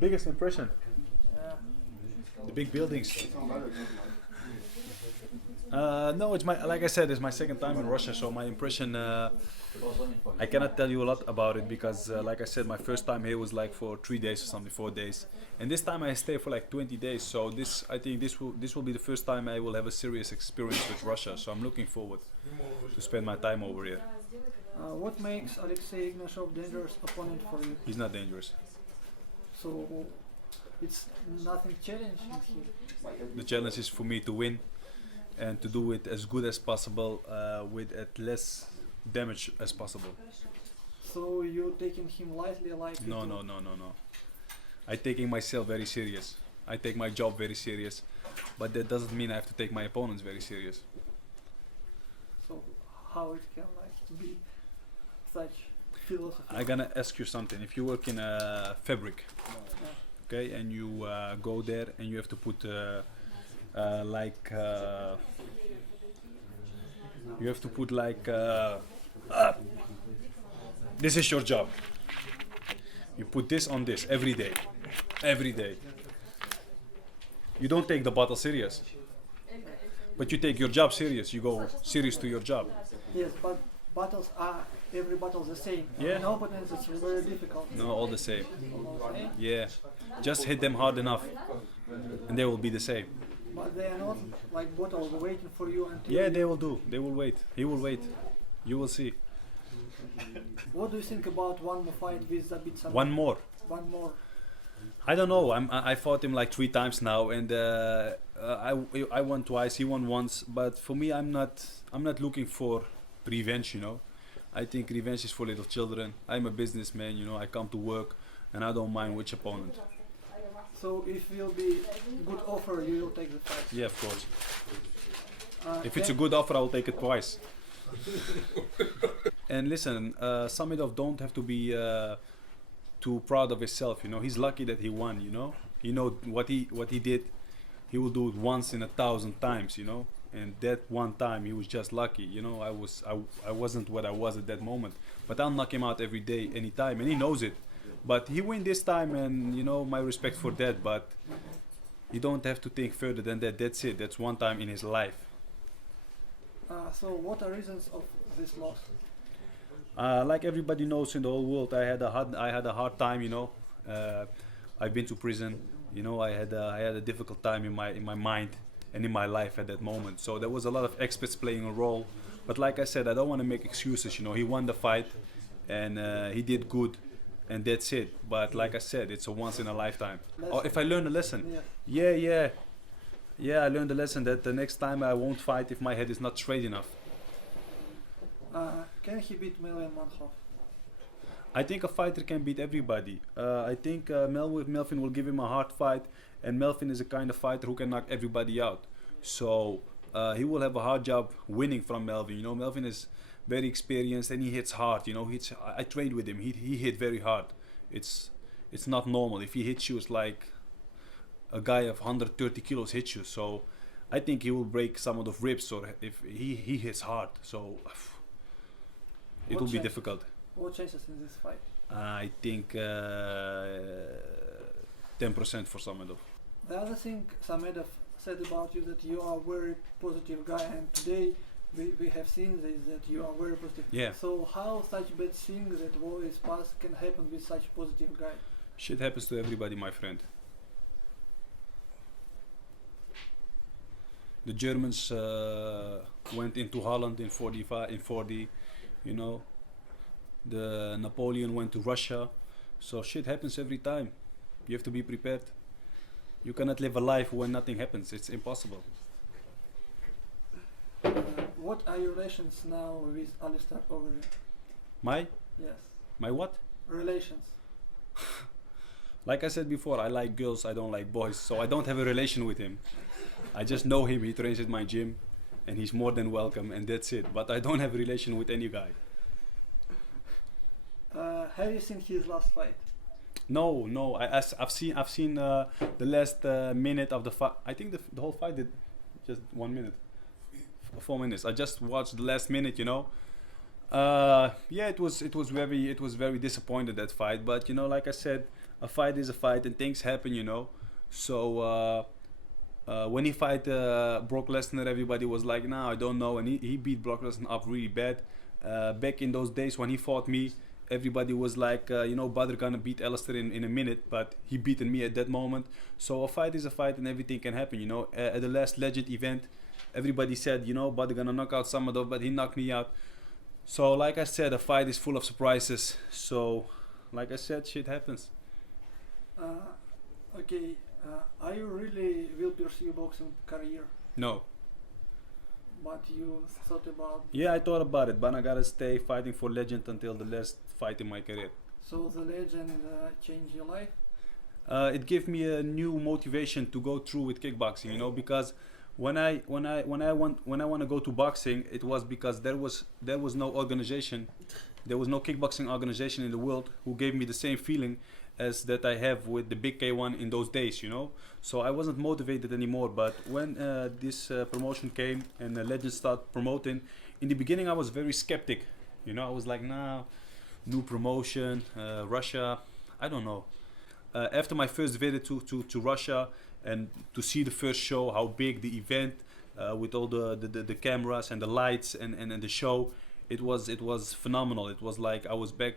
biggest impression? Yeah. The big buildings. No, it's my like I said, it's my second time in Russia, so my impression. I cannot tell you a lot about it because, like I said, my first time here was like for 3 days or something, 4 days, and this time I stay for like 20 days. So I think this will be the first time I will have a serious experience with Russia. So I'm looking forward to spend my time over here. What makes Alexei Ignashov dangerous opponent for you? He's not dangerous. So it's nothing challenging here. The challenge is for me to win and to do it as good as possible with at less damage as possible. So you taking him lightly, like No. I taking myself very serious. I take my job very serious, but that doesn't mean I have to take my opponents very serious. So how it can like be such philosophy? I'm gonna ask you something. If you work in a fabric, okay, and you go there and you have to put you have to put this is your job. You put this on this every day. Every day. You don't take the battle serious. But you take your job serious. You go serious to your job. Yes, but battles are every battle the same. Yeah. And opponents it's very difficult. No, all the same. Okay? Yeah. Just hit them hard enough. And they will be the same. But they are not like battles waiting for you until. Yeah, they will do. They will wait. He will wait. You will see. What do you think about one more fight with Zabit Samedov? One more. One more. I don't know. I fought him like 3 times now, and I won twice. He won once. But for me, I'm not looking for revenge. You know, I think revenge is for little children. I'm a businessman. You know, I come to work, and I don't mind which opponent. So if will be good offer, you will take the fight. Yeah, of course. If can- it's a good offer, I will take it twice. And listen, Samedov don't have to be too proud of himself. You know, he's lucky that he won. You know what he did. He will do it once in 1,000 times. You know, and that one time he was just lucky. You know, I wasn't what I was at that moment, but I'll knock him out every day, anytime, and he knows it. But he win this time, and you know my respect for that. But you don't have to think further than that. That's it. That's one time in his life. So what are reasons of this loss? Like everybody knows in the whole world, I had a hard time. You know, I've been to prison. You know, I had a difficult time in my mind and in my life at that moment. So there was a lot of experts playing a role. But like I said, I don't want to make excuses. You know, he won the fight, and he did good, and that's it. But like I said, it's a once in a lifetime. Or if I learn a lesson, yeah, I learned a lesson that the next time I won't fight if my head is not straight enough. Can he beat Melvin Manhoef? I think a fighter can beat everybody. I think Melvin will give him a hard fight, and Melvin is a kind of fighter who can knock everybody out. So he will have a hard job winning from Melvin. You know, Melvin is very experienced and he hits hard. You know, I trained with him. He hit very hard. It's not normal. If he hits you, it's like a guy of 130 kilos hits you. So I think he will break some of the ribs, or if he hits hard. So it will be difficult. What chances in this fight? I think 10% for Samedov. The other thing Samedov said about you that you are a very positive guy, and today we have seen this, that you are very positive. Yeah. So how such bad things that war is past can happen with such positive guy? Shit happens to everybody, my friend. The Germans went into Holland in 40, you know. The Napoleon went to Russia. So shit happens every time. You have to be prepared. You cannot live a life when nothing happens. It's impossible. What are your relations now with Alistair Overeem? My Yes. what? Relations. Like I said before, I like girls, I don't like boys. So I don't have a relation with him. I just know him, he trains at my gym, and he's more than welcome, and that's it. But I don't have a relation with any guy. Have you seen his last fight? No. I've seen the last minute of the fight. I think the whole fight did just 1 minute, 4 minutes. I just watched the last minute, you know. Yeah, it was very disappointed, that fight. But you know, like I said, a fight is a fight, and things happen, you know. So when he fight Brock Lesnar, everybody was like, "Nah, I don't know," and he beat Brock Lesnar up really bad. Back in those days when he fought me, everybody was like, you know, Badr gonna beat Alistair in a minute, but he beaten me at that moment. So a fight is a fight, and everything can happen, you know. At the last Legend event, everybody said, you know, Badr gonna knock out Samedov, but he knocked me out. So like I said, a fight is full of surprises. So like I said, shit happens. Okay, are you really will pursue boxing career? No. But you thought about. Yeah, I thought about it, but I gotta stay fighting for Legend until the last fight in my career. So the Legend changed your life? It gave me a new motivation to go through with kickboxing, you know, because when I want to go to boxing, it was because there was no organization, there was no kickboxing organization in the world who gave me the same feeling as that I have with the big K1 in those days, you know. So I wasn't motivated anymore. But when this promotion came and Legend started promoting, in the beginning I was very skeptic, you know. I was like, nah, new promotion, Russia, I don't know. After my first visit to Russia and to see the first show, how big the event with all the cameras and the lights and the show, it was phenomenal. It was like I was back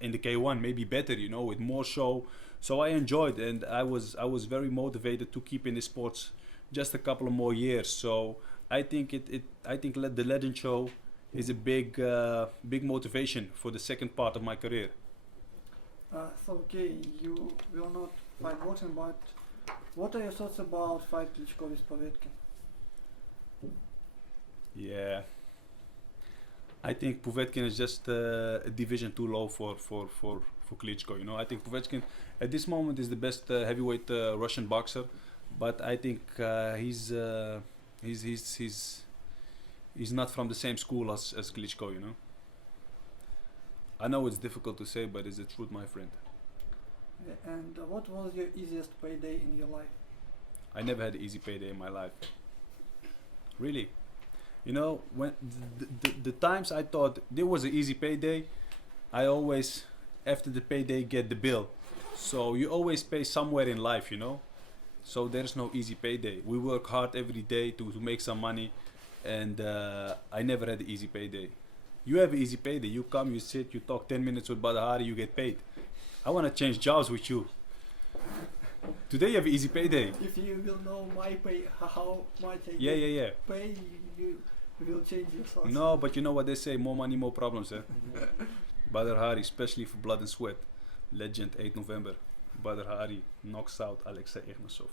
in the K1, maybe better, you know, with more show. So I enjoyed, and I was very motivated to keep in the sports just a couple of more years. So I think the Legend show is a big motivation for the second part of my career. So okay, you will not fight boxing, but what are your thoughts about fight Klitschko with Povetkin? Yeah, I think Povetkin is just a division too low for Klitschko. You know, I think Povetkin at this moment is the best heavyweight Russian boxer, but I think he's not from the same school as Klitschko. You know. I know it's difficult to say, but it's the truth, my friend. And what was your easiest payday in your life? I never had an easy payday in my life. Really. You know, when the times I thought there was an easy payday, I always, after the payday, get the bill. So you always pay somewhere in life, you know. So there's no easy payday. We work hard every day to make some money, and I never had an easy payday. You have an easy payday. You come, you sit, you talk 10 minutes with Badr, you get paid. I want to change jobs with you. Today you have an easy payday. If you will know my pay, how much I Yeah. pay, you will change your thoughts. No, but you know what they say, more money, more problems, eh? Badr Hari, especially for blood and sweat. Legend, 8 November. Badr Hari knocks out Alexei Ignasov.